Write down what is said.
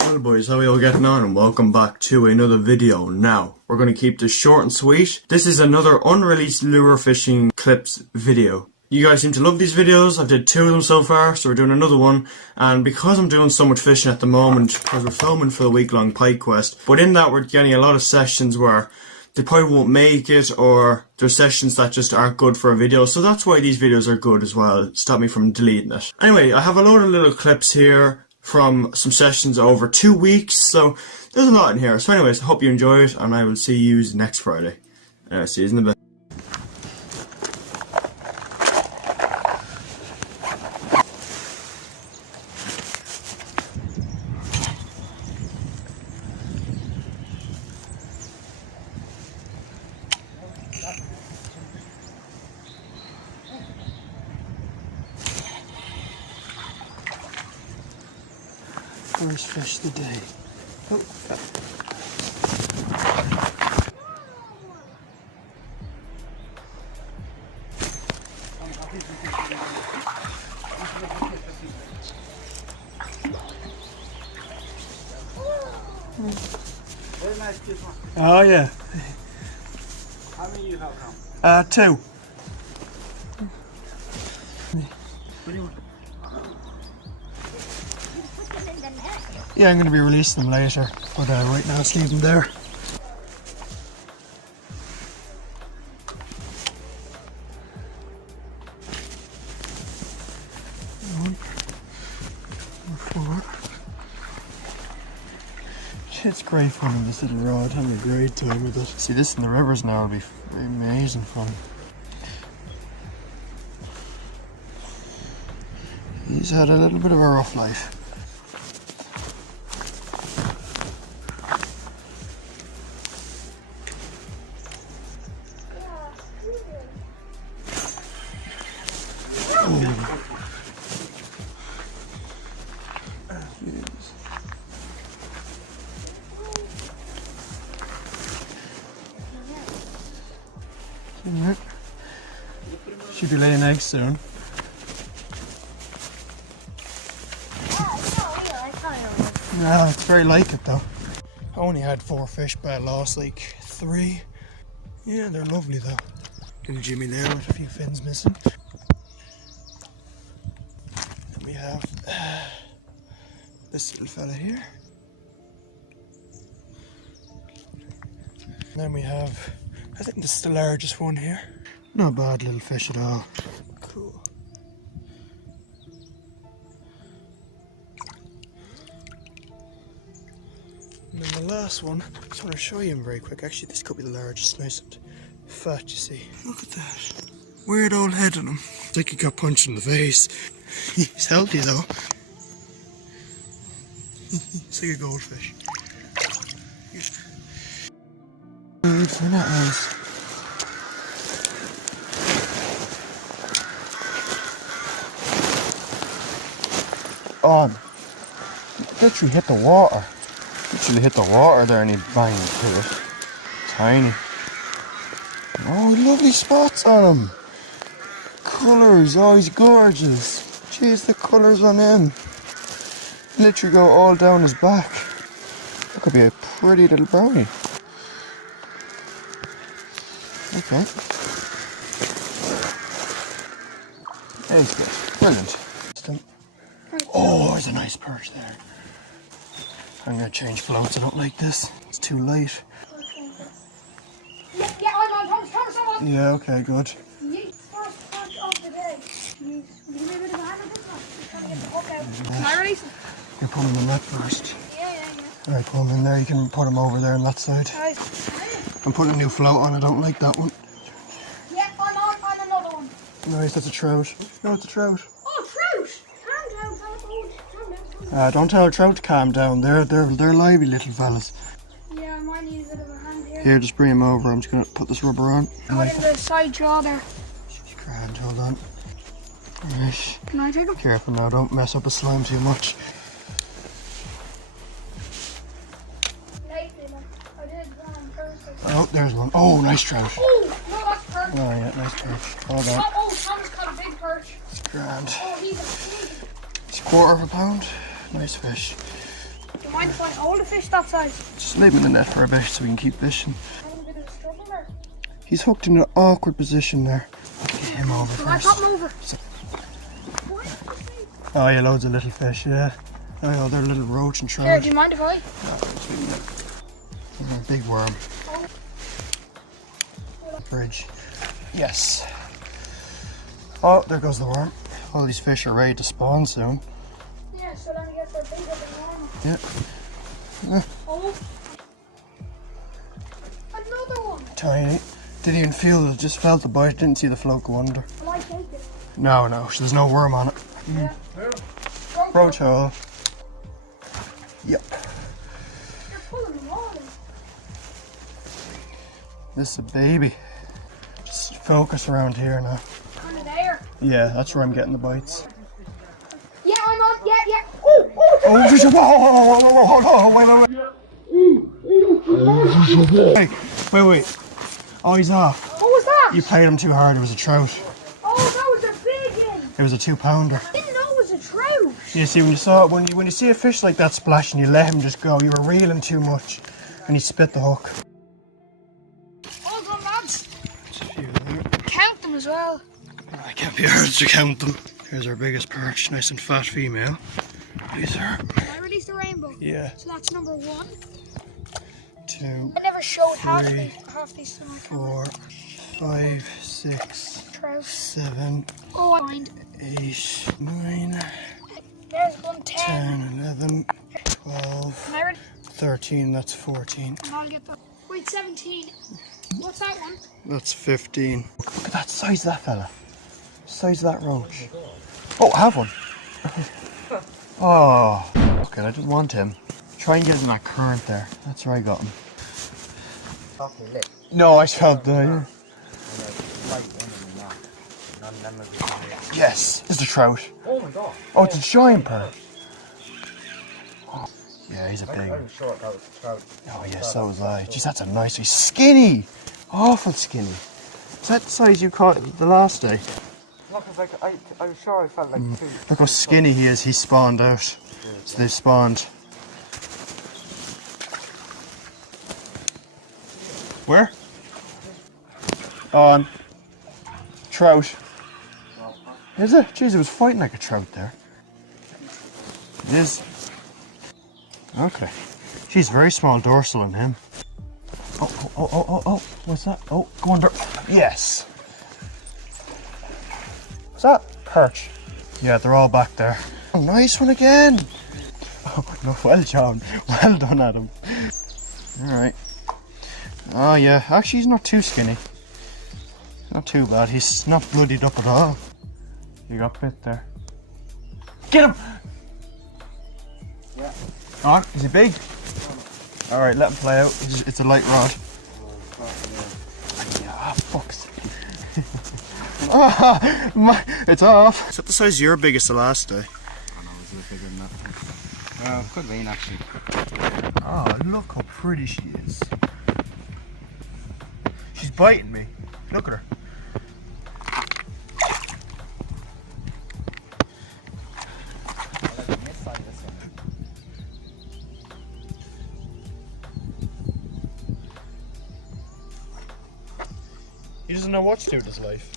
Well boys, how are you all getting on, and welcome back to another video. Now, we're going to keep this short and sweet. This is another unreleased lure fishing clips video. You guys seem to love these videos. I've did 2 of them so far, so we're doing another one. And because I'm doing so much fishing at the moment, because we're filming for the week-long pike quest, but in that we're getting a lot of sessions where they probably won't make it, or there's sessions that just aren't good for a video, so that's why these videos are good as well. Stop me from deleting it. Anyway, I have a load of little clips here from some sessions over 2 weeks, so there's a lot in here. So anyways, I hope you enjoy it, and I will see you next Friday. See you in a bit. First fish of the day. Oh. Very nice fish one. Oh yeah. How many you have now? 2. What do you want? Yeah, I'm going to be releasing them later, but right now let's leave them there. One, 4. It's great fun on this little rod, having a great time with it. See, this in the rivers now will be amazing fun. He's had a little bit of a rough life. Should be laying eggs soon. No, it's very like it though. I only had 4 fish, but I lost like 3. Yeah, they're lovely though. Little Jimmy there with a few fins missing. Then we have this little fella here. And then we have, I think this is the largest one here. Not bad little fish at all. Cool. And then the last one, I just want to show you him very quick. Actually, this could be the largest, nice and fat, you see. Look at that. Weird old head on him. It's like he got punched in the face. He's healthy though. It's like a goldfish. They're not nice. Oh, literally hit the water. Literally hit the water there and he banged into it. Tiny. Oh, lovely spots on him. Colours, oh, he's gorgeous. Jeez, the colours on him. Literally go all down his back. That could be a pretty little brownie. Okay. That's good. Brilliant. Oh, there's a nice perch there. I'm going to change floats. I don't like this. It's too light. Yeah, I'm on. Thomas. Yeah, okay, good. First perch of the day. Give me a bit of a hand on this one. Just trying to get the hook out. Can I release him? You put him in that first. Yeah. Alright, put him in there. You can put him over there on that side. Right. I'm putting a new float on. I don't like that one. Yeah, I'm on another one. Nice, that's a trout. No, it's a trout. Oh, trout! Calm down, calm down. Don't tell a trout to calm down. They're lively little fellas. Yeah, I might need a bit of a hand here. Here, just bring him over. I'm just going to put this rubber on. Put in the side jaw there. Grand, hold on. Alright. Can I take him? Careful now, don't mess up a slime too much. Oh, there's one. Oh, nice trout. Oh, no, that's perch. Oh, yeah, nice perch. Hold on. Oh, Thomas caught a big perch. Grand. Oh, he's a 1/4 pound. Nice fish. Do you mind if I hold a fish that size? Just leave him in the net for a bit so we can keep fishing. Having a bit of a struggle there. He's hooked in an awkward position there. Get him over Do I first. pop him over? Oh yeah, loads of little fish, yeah. Oh yeah, they're little roach and Here, trout. do you mind if I? There's a big worm. Bridge. Yes. Oh, there goes the worm. All these fish are ready to spawn soon. Yeah, so then I guess they're bigger than normal. Yeah. Oh. Another one. Tiny. Didn't even feel it, just felt the bite, didn't see the float go under. Will I take it? No, there's no worm on it. Yeah. Roach hole. Yep. You're pulling them all in. This is a baby. Just focus around here now. Kind of there. Yeah, that's where I'm getting the bites. Yeah, I'm on. Yeah. Oh. Oh, fish! Whoa, wait. Oh, he's off. What was that? You played him too hard. It was a trout. Oh, that was a big one. It was a 2-pounder. I didn't know it was a trout. You see, when you see a fish like that splash and you let him just go, you were reeling too much, and he spit the hook. All done, lads. There's a few there. Count them as well. I can't be hard to count them. Here's our biggest perch, nice and fat female. These are. Can I release the rainbow? Yeah. So that's number 1. 2, I never showed half 3, these to my camera. 4, 5, 6, Trout. 7, Oh, I mind. 8, 9, There's 1, 10. 10, 11, 12, Can I release? 13, that's 14. And I'll get that. Wait, 17. What's that one? That's 15. Look at that size of that fella. Size of that roach. Oh, I have one. Oh, okay, I didn't want him. Try and get him in that current there. That's where I got him. No, I felt the. Yes, it's a trout. Oh my god. Oh, it's a giant perch. Oh, yeah, he's a big. I'm sure that was a trout. Oh yes, so was I. Jeez, that's a nice. He's skinny. Awful skinny. Is that the size you caught the last day? Look, it's like I was sure I felt like 2. Look how skinny he is. He spawned out. So they've spawned. Where? On. Trout. Is it? Jeez, it was fighting like a trout there. It is. Okay. She's very small dorsal in him. Oh. What's that? Oh, go under. Yes. What's that? Perch. Yeah, they're all back there. Oh, nice one again. Oh, no, well, John. Well done, Adam. Alright. Oh, yeah. Actually, he's not too skinny. Not too bad. He's not bloodied up at all. You got bit there. Get him! Yeah. On. Is he big? Alright, let him play out. It's a light rod. Ah, fuck's sake. It's off. Is that the size your biggest the last day? I know, it was a bit bigger than that. Well, it could have been actually. Oh, look how pretty she is. She's biting me. Look at her. He doesn't know what to do with his life.